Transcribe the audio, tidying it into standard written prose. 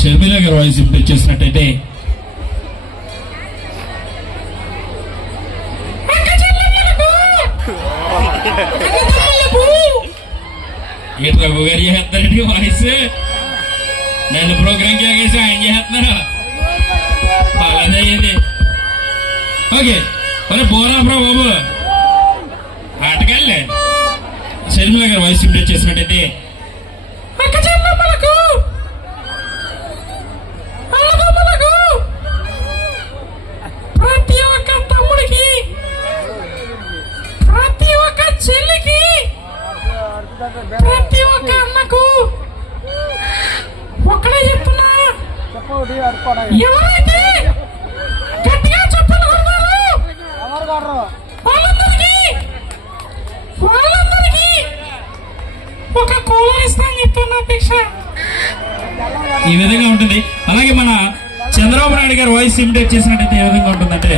షర్మిల గారి voice imitate చేసినట్టయితే ఏంటి రఘు గారు చేస్తారండి వాయిస్? నన్ను ప్రోగ్రామ్ చేసి ఆయన చేస్తున్నారా? అలాగే ఇది ఓకే. మరి పోరాబ్రా బాబు ఆటకెళ్ళే షర్మిల గారు వాయిస్ ఇమిటేట్ చేసినట్టయితే ప్రతి ఒక్క తమ్ముడికి, ప్రతి ఒక్క చెల్లికి, ప్రతి ఒక్క అన్నకు ఒక్కడే చెప్తున్నా, ఎవరైతే గట్టిగా చెప్పలు కొడతారో వాళ్ళందరికీ ఒక కూలర్ ఇస్తాను చెప్తున్నా అధ్యక్ష. ఈ విధంగా ఉంటుంది. అలాగే మన చంద్రబాబు నాయుడు గారు వాయిస్ ఇమిటేట్ చేసినట్టయితే ఏ విధంగా ఉంటుందంటే